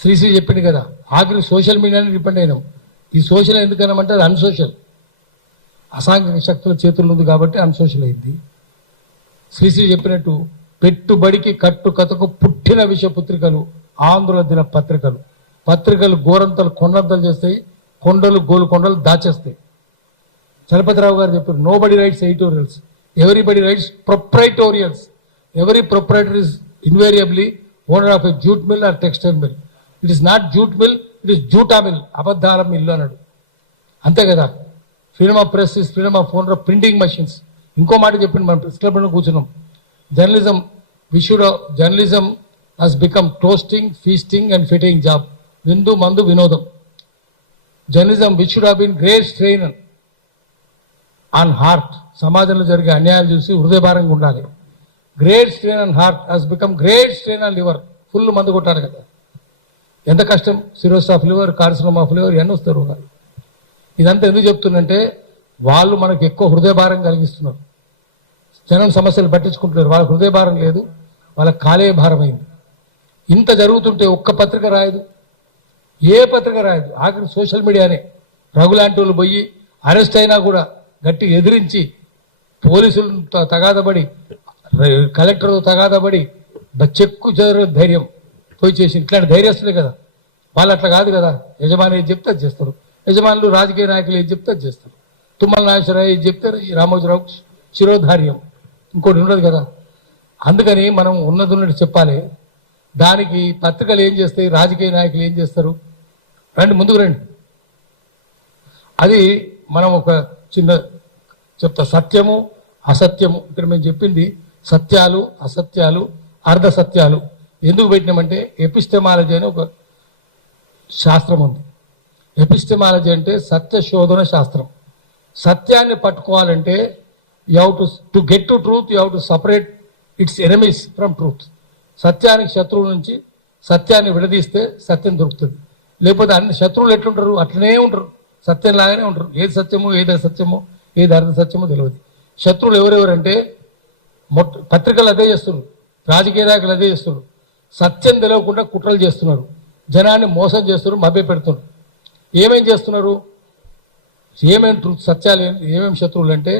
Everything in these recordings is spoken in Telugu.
శ్రీశ్రీ చెప్పింది కదా, ఆఖరి సోషల్ మీడియాని డిపెండ్ అయినాం. ఈ సోషల్ ఎందుకన్నామంటే అది అన్సోషల్, అసాంఘిక శక్తుల చేతుల్లో ఉంది కాబట్టి అన్సోషల్ అయింది. శ్రీశ్రీ చెప్పినట్టు పెట్టుబడికి కట్టుకథకు పుట్టిన విషపత్రికలు ఆంధ్రుల దిన పత్రికలు. పత్రికలు గోరంతలు కొండంతలు చేస్తాయి, కొండలు గోలుకొండలు దాచేస్తాయి. చలపతిరావు గారు చెప్పారు, nobody writes editorials, everybody writes proprietorials. Every proprietor is invariably owner of a jute mill or textile mill. It is not jute mill, it is జూటా మిల్, అబద్ధాల మిల్లు అన్నాడు. అంతే కదా. Freedom of press is freedom of owner of printing machines. ఇంకో మాట చెప్పింది, మనం ప్రెస్ క్లబ్లో కూర్చున్నాం. Journalism has become toasting, feasting and fitting job. విందు మందు వినోదం. Journalism which should have been great strain on heart. సమాజంలో జరిగే అన్యాయాలు చూసి హృదయభారంగా ఉండాలి. Great strain on heart has become great strain on liver. Full మందు కొట్టాలి కదా, ఎంత కష్టం. Cirrhosis of liver, carcinoma of liver ఇవన్నీ వస్తారు. ఇదంతా ఎందుకు చెప్తుందంటే వాళ్ళు మనకు ఎక్కువ హృదయభారం కలిగిస్తున్నారు. జనం సమస్యలు పట్టించుకుంటున్నారు, వాళ్ళకి హృదయభారం లేదు, వాళ్ళకి కాలేయ భారం అయింది. ఇంత జరుగుతుంటే ఒక్క పత్రిక రాయదు, ఏ పత్రిక రాయదు. ఆఖరి సోషల్ మీడియానే. రఘులాంటి వాళ్ళు పోయి అరెస్ట్ అయినా కూడా గట్టి ఎదిరించి పోలీసులతో తగాదపడి, కలెక్టర్తో తగాదపడి చెక్కు చెదర ధైర్యం పోయి చేసి, ఇట్లాంటి ధైర్యస్తులే కదా. వాళ్ళు అట్లా కాదు కదా. యజమాని ఏది చెప్తే అది చేస్తారు. యజమానులు రాజకీయ నాయకులు ఏది చెప్తే అది చేస్తారు. తుమ్మల నాగేశ్వరరావు ఏది చెప్తే రామోజీరావు శిరోధార్యం, ఇంకోటి ఉండదు కదా. అందుకని మనం ఉన్నది చెప్పాలి. దానికి పత్రికలు ఏం చేస్తాయి, రాజకీయ నాయకులు ఏం చేస్తారు? రండి, ముందుకు రండి. అది మనం ఒక చిన్న చెప్తా. సత్యము అసత్యము, ఇక్కడ మేము చెప్పింది సత్యాలు అసత్యాలు అర్ధ సత్యాలు. ఎందుకు పెట్టినామంటే ఎపిస్టెమాలజీ అని ఒక శాస్త్రం ఉంది. ఎపిస్టెమాలజీ అంటే సత్య శోధన శాస్త్రం. సత్యాన్ని పట్టుకోవాలంటే you have to get to truth, you have to separate its enemies from truth. సత్యానికి శత్రువు నుంచి సత్యాన్ని విడదీస్తే సత్యం దొరుకుతుంది. లేకపోతే అన్ని శత్రువులు ఎట్లుంటారు, అట్లనే ఉంటారు, సత్యం లాగానే ఉంటారు. ఏది సత్యమో ఏది అసత్యమో ఏది అర్ధ సత్యమో తెలియదు. శత్రువులు ఎవరెవరంటే పత్రికలు అదే చేస్తున్నారు, రాజకీయ నాయకులు అదే చేస్తున్నారు. సత్యం తెలియకుండా కుట్రలు చేస్తున్నారు, జనాన్ని మోసం చేస్తున్నారు, మభ్య పెడుతున్నారు. ఏమేం చేస్తున్నారు, ఏమేం ట్రూత్ సత్యాలు, ఏమేమి శత్రువులు అంటే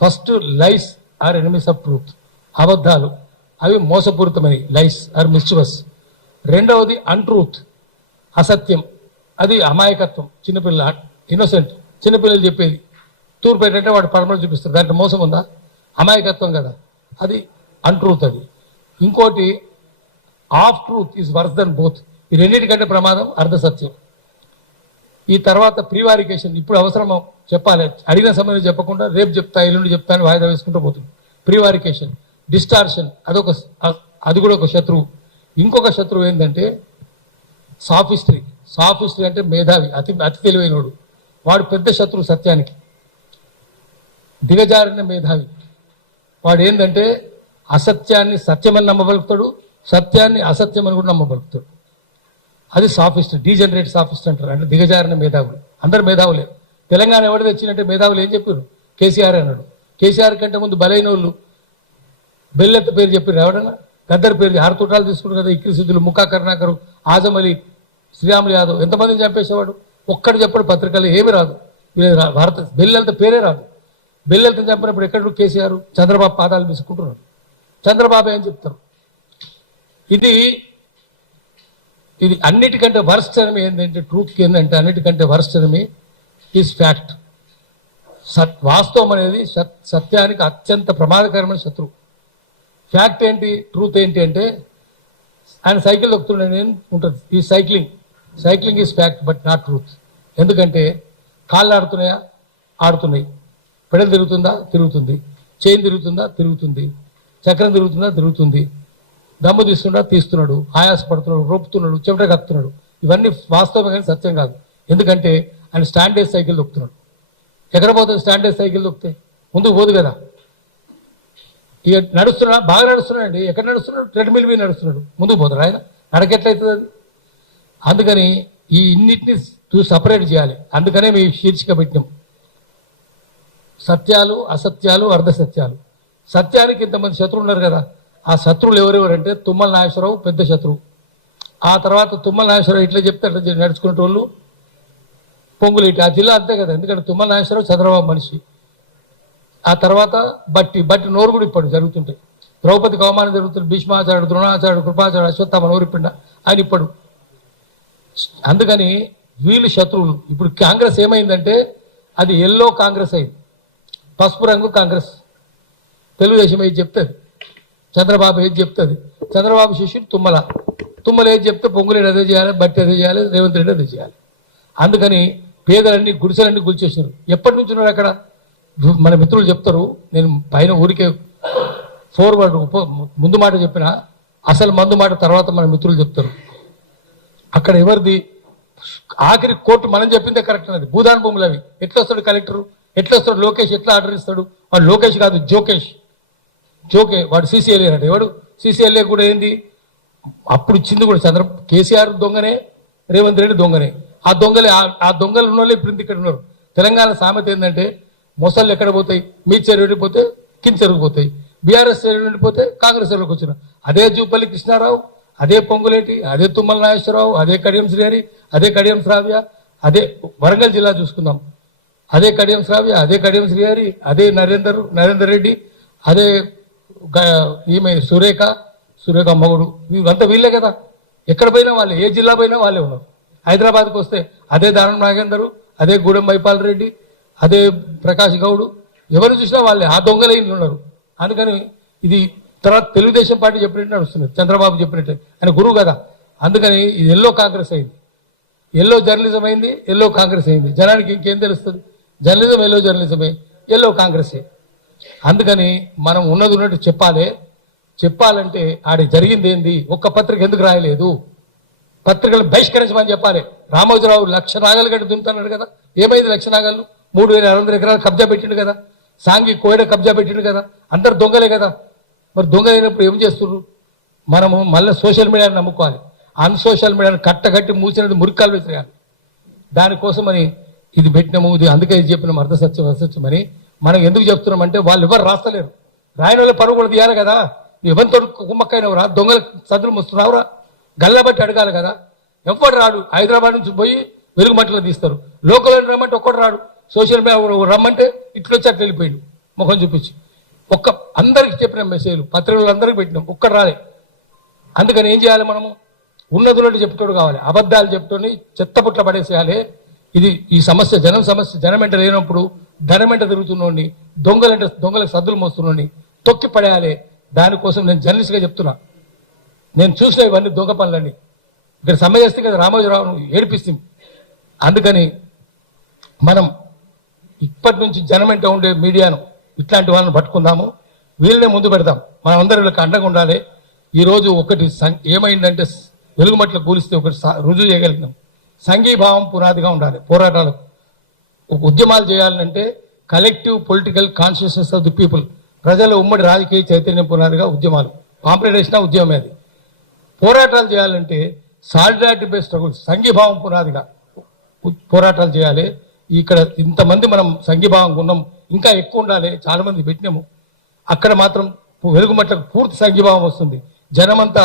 first lies are enemies of truth. అబద్ధాలు అవి మోసపూరితమని, లైస్ ఆర్ మిస్చివస్. రెండవది అన్ట్రూత్, అసత్యం, అది అమాయకత్వం, చిన్నపిల్ల ఇన్నోసెంట్, చిన్నపిల్లలు చెప్పేది. తూర్పు ఏంటంటే వాడు పడమలు చూపిస్తారు, దాంట్లో మోసం ఉందా? అమాయకత్వం కదా, అది అన్ట్రూత్. అది ఇంకోటి half truth is worse than both. ఈ రెండింటికంటే ప్రమాదం అర్ధ సత్యం. ఈ తర్వాత ప్రీవారికేషన్, ఇప్పుడు అవసరమో చెప్పాలి, అడిగిన సమయంలో చెప్పకుండా రేపు చెప్తా ఎల్లుండి చెప్తా అని వాయిదా వేసుకుంటూ పోతుంది. ప్రీవారికేషన్, డిస్టార్షన్, అది కూడా ఒక శత్రువు. ఇంకొక శత్రువు ఏంటంటే సాఫిస్ట్రీ. సాఫిస్ట్రీ అంటే మేధావి, అతి తెలివైనడు, వాడు పెద్ద శత్రువు సత్యానికి. దిగజారిన మేధావి వాడు ఏంటంటే అసత్యాన్ని సత్యమని నమ్మబలుకుతాడు, సత్యాన్ని అసత్యం అని కూడా నమ్మబలుకుతాడు. అది సాఫిస్ట్, డీజనరేట్ సాఫిస్ట్ అంటారు. అంటే దిగజారిన మేధావులు. అందరు మేధావులే. తెలంగాణ ఎవరు తెచ్చినట్టే మేధావులు ఏం చెప్పారు? కేసీఆర్ అన్నాడు. కేసీఆర్ కంటే ముందు బలైన వాళ్ళు బెల్లెత్త పేరు చెప్పారు. ఎవడన్నా గద్దర్ పేరు ఆరుతూటాలు తీసుకుంటారు కదా, ఇక్కిరి సిద్ధులు, ముఖా కరుణాకరు, ఆజం అలీ, శ్రీరాములు యాదవ్, ఎంతమందిని చంపేసేవాడు. ఒక్కడు చెప్పాడు పత్రికలు, ఏమి రాదు. భారత బెల్లెలత పేరే రాదు. బెల్లెలతను చంపినప్పుడు ఎక్కడ కేసీఆర్, చంద్రబాబు పాదాలు తీసుకుంటున్నాడు. చంద్రబాబు ఏం చెప్తారు? ఇది అన్నిటికంటే వర్స్ట్ ఎనిమి ఏంటంటే, ట్రూత్కి ఏంటంటే అన్నిటికంటే వర్స్ట్ ఎనిమి ఈజ్ ఫ్యాక్ట్. వాస్తవం అనేది సత్యానికి అత్యంత ప్రమాదకరమైన శత్రువు. ఫ్యాక్ట్ ఏంటి, ట్రూత్ ఏంటి అంటే, ఆయన సైకిల్ దొక్కుతుండే ఉంటుంది. ఈ cycling is fact but not truth. ఎందుకంటే కాళ్ళు ఆడుతున్నాయా? ఆడుతున్నాయి. పెడలు తిరుగుతుందా? తిరుగుతుంది. చైన్ తిరుగుతుందా? తిరుగుతుంది. చక్రం తిరుగుతుందా? తిరుగుతుంది. దమ్ము తీస్తున్నాడు, ఆయాసపడుతున్నాడు, రొప్పుతున్నాడు, చెమట కక్కుతున్నాడు. ఇవన్నీ వాస్తవం కానీ సత్యం కాదు. ఎందుకంటే ఆయన స్టాండేజ్ సైకిల్ దొక్కుతున్నాడు. ఎక్కడ పోతుంది స్టాండేజ్ సైకిల్ దొక్కితే? ముందుకు పోదు కదా. ఇక నడుస్తున్నా, బాగా నడుస్తున్నాడు. ఎక్కడ నడుస్తున్నాడు? ట్రెడ్మిల్ మీద నడుస్తున్నాడు. ముందుకు పోతాడు ఆయన. నడకెట్లయితుంది అది? అందుకని ఈ ఇన్నిటిని సపరేట్ చేయాలి. అందుకనే మీ శీర్షిక పెట్టినాం, సత్యాలు అసత్యాలు అర్ధ సత్యాలు. సత్యానికి ఇంతమంది శత్రువులు ఉన్నారు కదా. ఆ శత్రువులు ఎవరెవరంటే తుమ్మల నాగేశ్వరరావు పెద్ద శత్రువు, ఆ తర్వాత తుమ్మల నాగేశ్వరరావు ఇట్లా చెప్తే అట్లా నడుచుకునే వాళ్ళు పొంగులేటి ఆ జిల్లా అంతే కదా, ఎందుకంటే తుమ్మల నాగేశ్వరరావు చంద్రబాబు మనిషి. ఆ తర్వాత బట్టి నోరు కూడా ఇప్పుడు జరుగుతుంటాయి. ద్రౌపదికి అవమానం జరుగుతుంది, భీష్మాచార్యుడు, ద్రోణాచార్యుడు, కృపాచార్యుడు, అశ్వత్థామ నోరిపిండ ఆయన ఇప్పుడు. అందుకని వీళ్ళు శత్రువులు. ఇప్పుడు కాంగ్రెస్ ఏమైందంటే అది ఎల్లో కాంగ్రెస్ అయింది, పసుపు రంగు కాంగ్రెస్. తెలుగుదేశం ఏది చెప్తుంది, చంద్రబాబు ఏది చెప్తుంది, చంద్రబాబు శిష్యుడు తుమ్మల ఏది చెప్తే పొంగులేడు అదే చేయాలి, బట్టి అదే చేయాలి, రేవంత్ రెడ్డి అదే చేయాలి. అందుకని పేదలన్నీ గుడిసెలన్నీ గుల్చేసినారు. ఎప్పటి నుంచి ఉన్నారు అక్కడ మన మిత్రులు చెప్తారు. నేను పైన ఊరికే ఫోర్వర్డ్ ముందు మాట చెప్పిన, అసలు మందు మాట తర్వాత మన మిత్రులు చెప్తారు. అక్కడ ఎవరిది ఆఖరి కోర్టు మనం చెప్పిందే కరెక్ట్ అన్నది. భూదాన్ భూములు అవి ఎట్లా వస్తాడు కలెక్టర్, ఎట్లా వస్తాడు లోకేష్, ఎట్లా ఆర్డర్ ఇస్తాడు? వాడు లోకేష్ కాదు, జోకే వాడు సీసీఎల్ఏ అంటే. వాడు సీసీఎల్ఏ కూడా ఏంది, అప్పుడు ఇచ్చింది కూడా కేసీఆర్ దొంగనే, రేవంత్ రెడ్డి దొంగనే. ఆ దొంగలు ఉన్న వాళ్ళు ఇప్పుడు ఇక్కడ ఉన్నారు. తెలంగాణ సామెత ఏంటంటే మొసళ్ళు ఎక్కడ పోతాయి, మీ చెరువు పోతే కింద చెరుగుపోతాయి, బీఆర్ఎస్ చెరువు పోతే కాంగ్రెస్ చెరువుకి వచ్చిన. అదే జూపల్లి కృష్ణారావు, అదే పొంగులేటి, అదే తుమ్మల నాగేశ్వరరావు, అదే కడియం శ్రీహరి, అదే కడియం శ్రావ్య, అదే వరంగల్ జిల్లా చూసుకుందాం, అదే కడియం శ్రావ్య, అదే కడియం శ్రీహరి, అదే నరేందర్ రెడ్డి, అదే ఈమె సురేఖ మగుడు, ఇవంతా వీళ్ళే కదా. ఎక్కడ పోయినా వాళ్ళే, ఏ జిల్లా పోయినా వాళ్ళే ఉన్నారు. హైదరాబాద్కి వస్తే అదే దానం నాగేందరు, అదే గూడెం మైపాల్ రెడ్డి, అదే ప్రకాష్ గౌడు, ఎవరు చూసినా వాళ్ళే. ఆ దొంగలే ఇంట్లో ఉన్నారు. అందుకని ఇది తర్వాత తెలుగుదేశం పార్టీ చెప్పినట్టు నడుస్తుంది, చంద్రబాబు చెప్పినట్టు, ఆయన గురువు కదా. అందుకని ఇది ఎల్లో కాంగ్రెస్ అయింది, ఎల్లో జర్నలిజం అయింది, ఎల్లో కాంగ్రెస్ అయింది. జనానికి ఇంకేం తెలుస్తుంది? జర్నలిజం ఎల్లో జర్నలిజమే, ఎల్లో కాంగ్రెసే. అందుకని మనం ఉన్నట్టు చెప్పాలంటే ఆడ జరిగింది ఏంది, ఒక్క పత్రిక ఎందుకు రాయలేదు, పత్రికలు బహిష్కరించమని చెప్పాలి. రామోజీరావు 1,00,000 నాగలు గడ్డి దున్నుతున్నాడు కదా, ఏమైంది 1,00,000 నాగలు? 3,600 ఎకరాలు కబ్జా పెట్టిండు కదా, సాంఘి కోయడ కబ్జా పెట్టిండు కదా, అందరు దొంగలే కదా. మరి దొంగ అయినప్పుడు ఏం చేస్తున్నారు? మనము మళ్ళీ సోషల్ మీడియాని నమ్ముకోవాలి. అన్సోషల్ మీడియాని కట్టగట్టి మూసినట్టు మురికాలు వేసేయాలి. దానికోసమని ఇది పెట్టినాము. ఇది అందుకే ఇది చెప్పినాము అర్థసత్యమని. మనం ఎందుకు చెప్తున్నామంటే వాళ్ళు ఎవరు రాస్తలేరు, రాయన వాళ్ళ పరువు కూడా తీయాలి కదా. ఎవరితో కుమ్మక్కైనవరా, దొంగలకు సద్దులు ముస్తున్నావురా, గల్లబట్టి అడగాలి కదా. ఎవరు రాడు, హైదరాబాద్ నుంచి పోయి వెలుగుమట్టలో తీస్తారు. లోకల్ రమ్మంటే ఒక్కడు రాడు, సోషల్ మీడియా రమ్మంటే ఇట్లొచ్చి అట్లా వెళ్ళిపోయాడు ముఖం చూపించి. అందరికి చెప్పినాం మెసేజ్లు, పత్రికలు అందరికి పెట్టినాం, ఒక్కడు రాలే. అందుకని ఏం చేయాలి, మనము ఉన్నదున్నట్టు చెప్తాడు కావాలి, అబద్ధాలు చెప్తూని చెత్తపుట్ల పడేసేయాలి. ఈ సమస్య జనమెంట లేనప్పుడు ధనమెంట తిరుగుతున్నోడిని, దొంగలకు సద్దులు మోస్తున్నోడిని తొక్కి పడేయాలి. దానికోసం నేను జర్నలిస్ట్గా చెప్తున్నా. నేను చూసిన ఇవన్నీ దొంగ పనులన్నీ ఇక్కడ సమ్మె చేస్తే కదా రామోజీరావును ఏడిపిస్తుంది. అందుకని మనం ఇప్పటి నుంచి జనమెంట ఉండే మీడియాను ఇట్లాంటి వాళ్ళని పట్టుకుందాము, వీళ్ళనే ముందు పెడతాం. మనం అందరూ వీళ్ళకి అండగా ఉండాలి. ఈరోజు ఒకటి ఏమైందంటే వెలుగుమట్ల కూలిస్తే ఒకటి రుజువు చేయగలిగినాం. సంఘీభావం పునాదిగా ఉండాలి పోరాటాలకు. ఉద్యమాలు చేయాలంటే collective political consciousness of the people, ప్రజల ఉమ్మడి రాజకీయ చైతన్యం పునాదిగా ఉద్యమాలు. పాంప్లెట్ వేసినా ఉద్యమమే అది. పోరాటాలు చేయాలంటే సాలిడారిటీ బేస్డ్ స్ట్రగుల్స్, సంఘీభావం పునాదిగా పోరాటాలు చేయాలి. ఇక్కడ ఇంతమంది మనం సంఘీభావంగా ఉన్నాం, ఇంకా ఎక్కువ ఉండాలి. చాలా మంది పెట్టినాము. అక్కడ మాత్రం వెలుగుమట్లకు పూర్తి సంఘీభావం వస్తుంది. జనమంతా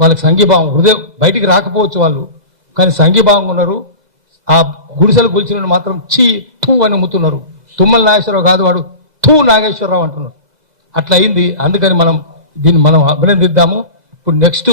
వాళ్ళకి సంఘీభావం, హృదయం బయటికి రాకపోవచ్చు వాళ్ళు, కానీ సంఘీభావంగా ఉన్నారు. ఆ గుడిసెలు గుల్చిన మాత్రం టూ అని అమ్ముతున్నారు. తుమ్మల నాగేశ్వరరావు కాదు, వాడు నాగేశ్వరరావు అంటున్నారు. అట్లా అయింది. అందుకని దీన్ని మనం అభినందిద్దాము. ఇప్పుడు నెక్స్ట్